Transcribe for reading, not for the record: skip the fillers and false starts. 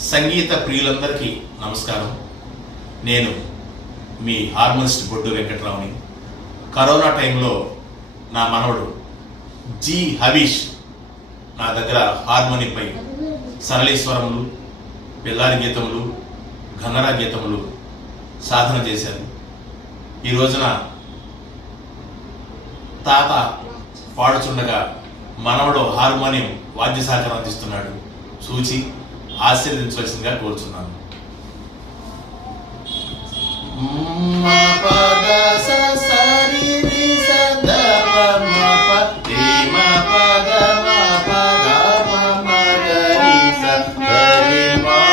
సంగీత ప్రియులందరికీ నమస్కారం. నేను మీ హార్మోనిస్ట్ బొడ్డు వెంకట్రావుని. కరోనా టైంలో నా మనవడు జి హవీష్ నా దగ్గర హార్మోనిపై సరళీస్వరములు, పిల్లారి గీతములు, ఘనరా గీతములు సాధన చేశారు. ఈ రోజున తాత పాడుచుండగా మనవడు హార్మోనియం వాద్య సహకారం అందిస్తున్నాడు. చూచి ఆశీర్వదించవలసిందిగా కోరుచున్నాను. హరి